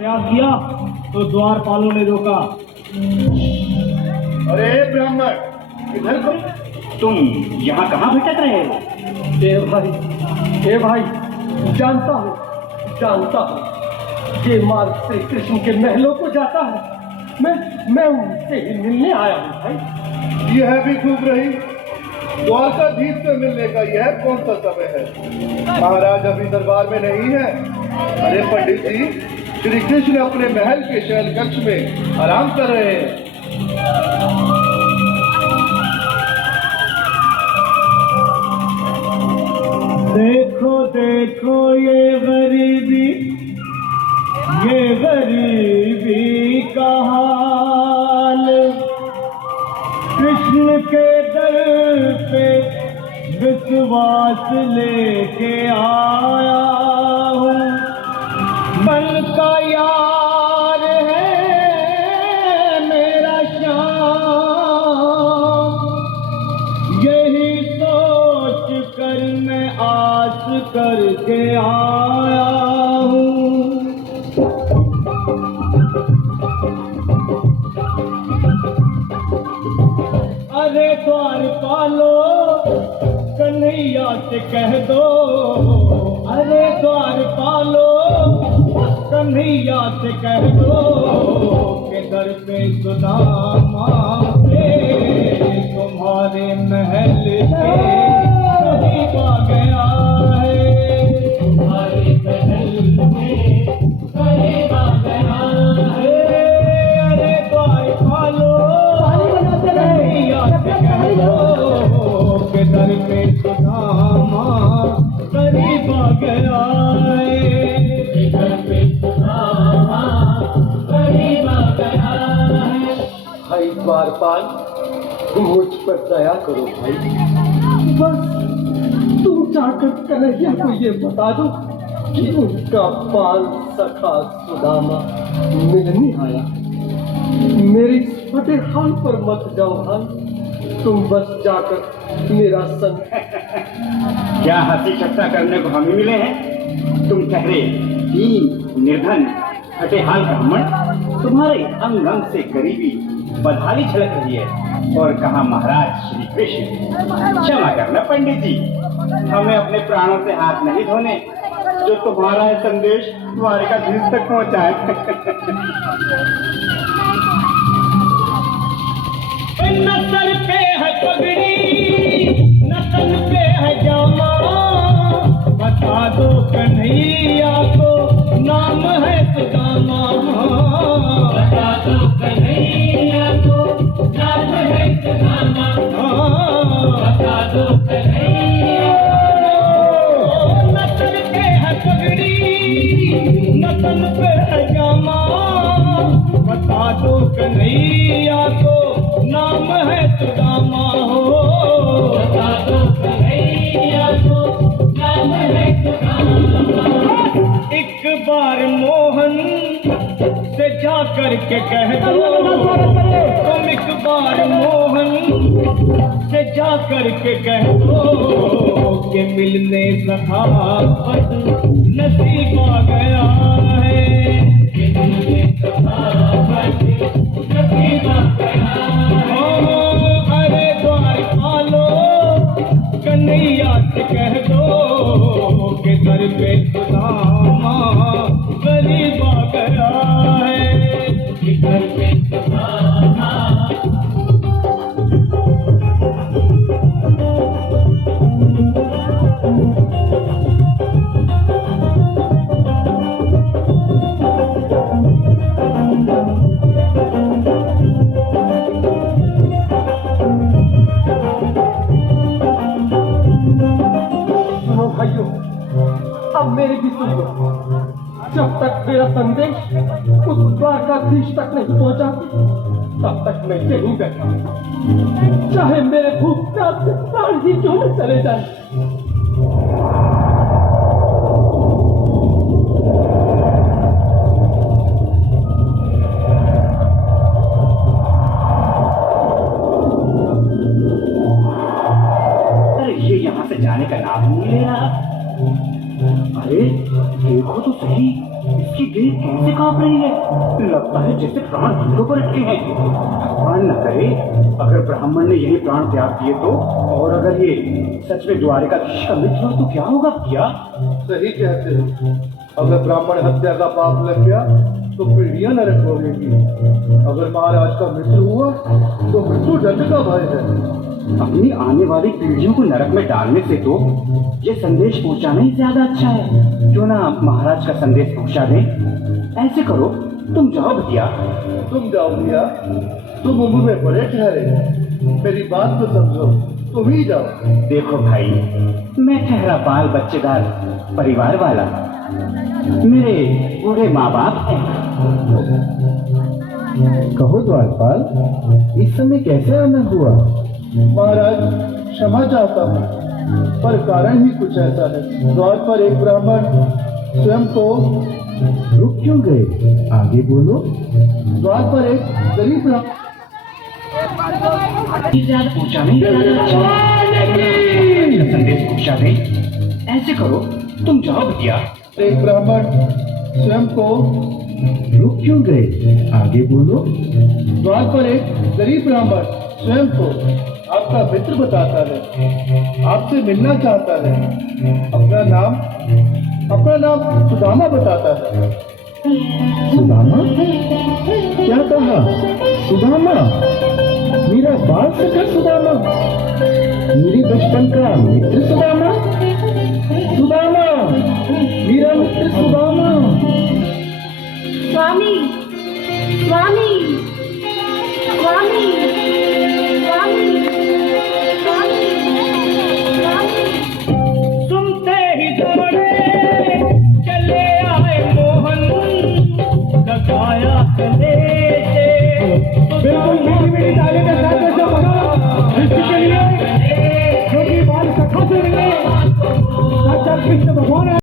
प्रयास किया तो द्वारपालों ने रोका। अरे ब्राह्मण, इधर को। तुम यहाँ कहाँ भटक रहे हो? ए भाई, जानता हूँ ये मार्ग श्री कृष्ण के महलों को जाता है। मैं उनसे ही मिलने आया हूँ भाई। यह भी खूब रही। द्वारकाधीश से मिलने का यह कौन सा समय है? महाराज अभी दरबार में नहीं है। अरे पंडित जी, श्री कृष्ण अपने महल के शयन कक्ष में आराम कर रहे हैं। देखो देखो ये गरीबी का हाल, कृष्ण के दर पे विश्वास लेके आया हूँ। मन का यार है मेरा श्याम, यही सोच कर मैं आस करके आया हूँ। अरे द्वारपालो कन्हैया से कह दो, अरे द्वारपालो कन्हैया से कह दो के दर पे सुदामा पे तुम्हारे महल के करीब आ गया है। तुम्हारे महल में करीब आ गया है। अरे द्वारपालो कन्हैया से कह दो के दर पे सुदामा करीब आ गया है। दर पे सुदामा करीब आ गया है। भाई द्वारपाल, मुझ पर दया करो भाई। बस तुम जाकर कन्हैया को ये बता दो कि उनका बाल सखा सुदामा मिलने आया। मेरी फटे हाल पर मत जाओ भाई, तुम बस जाकर मेरा संग। क्या हंसी ठट्टा करने को हमें मिले हैं? तुम ठहरे दीन निर्धन फटे हाल ब्राह्मण, तुम्हारे अंग अंग से गरीबी बदहाली झलक रही है। और कहा महाराज श्री कृष्ण। क्षमा करना पंडित जी, हमें अपने प्राणों से हाथ नहीं धोने जो तुम्हारा है संदेश द्वारकाधीश तक पहुंचाए। न सर पे है पगड़ी, न तन पे है जामा, बता दो कन्हैया को नाम है सुदामा। बता दो कन्हैया को नाम है सुदामा। बता दो कन्हैया को। न सर पे है पगड़ी, न तन पे है जामा, बता दो कन्हैया को नाम है सुदामा हो। बता दो कन्हैया को नाम है सुदामा। एक बार मोहन से जा करके कह दो, तुम एक बार मोहन से जा करके कह दो कि मिलने सखावत नसीब आ गया है। कि मिलने सखावत नसीब आ गया है। अरे द्वारपालो कन्हैया से कह दो कि दर पे सुदामा करीब आ गया है। कि दर पे सुदामा। अब मेरी भी सुन लो। जब तक मेरा संदेश उस द्वारकाधीश तक नहीं पहुंचा, तब तक मैं यहीं बैठा, चाहे मेरे भूख प्यास से प्राण ही क्यों न चले जाए। ये यहाँ से जाने का नाम नहीं ले रहा। अरे देखो तो सही, इसकी गेट कैसे कांप रही है, लगता है जैसे प्राण हथेलियों पर अटके हैं। भगवान न करे अगर ब्राह्मण ने यही प्राण त्याग दिए तो, और अगर ये सच में द्वारिकाधीश का मित्र हो तो क्या होगा भैया? सही कहते हो, अगर ब्राह्मण हत्या का पाप लग गया तो पीढ़ियां नरक भोगेगी। अगर महाराज का मित्र हुआ तो मृत्यु दंड का भय है। अपनी आने वाली पीढ़ियों को नरक में डालने से तो ये संदेश पहुंचाना ही ज्यादा अच्छा है। क्यों ना महाराज का संदेश पहुंचा दें? ऐसे करो, तुम जाओ भैया। तुम जाओ भैया, तुम उम्र में बड़े ठहरे, मेरी बात तो समझो, तुम ही जाओ। देखो भाई, मैं ठहरा बाल बच्चेदार परिवार वाला, मेरे बूढ़े माँ बाप हैं। कहो द्वारपाल, इस समय कैसे आना हुआ? महाराज क्षमा चाहता हूँ, पर कारण ही कुछ ऐसा है। द्वार पर एक ब्राह्मण स्वयं को रुक क्यों गए? आगे बोलो। द्वार पर एक गरीब ब्राह्मण पहुंचाने संदेश पहुंचा दें। ऐसे करो, तुम जाओ भैया। एक ब्राह्मण स्वयं को रुक क्यों गए? आगे बोलो। द्वार पर एक गरीब ब्राह्मण स्वयं को आपका मित्र बताता है, आपसे मिलना चाहता है। अपना नाम सुदामा बताता है। सुदामा? क्या कहा? सुदामा? मेरा बाल सका सुदामा? मेरे बचपन का मित्र सुदामा? सुदामा, मेरा मित्र सुदामा। स्वामी, स्वामी, स्वामी, स्वामी, स्वामी, स्वामी। सुनते ही दौड़े चले आए मोहन, लगाया गले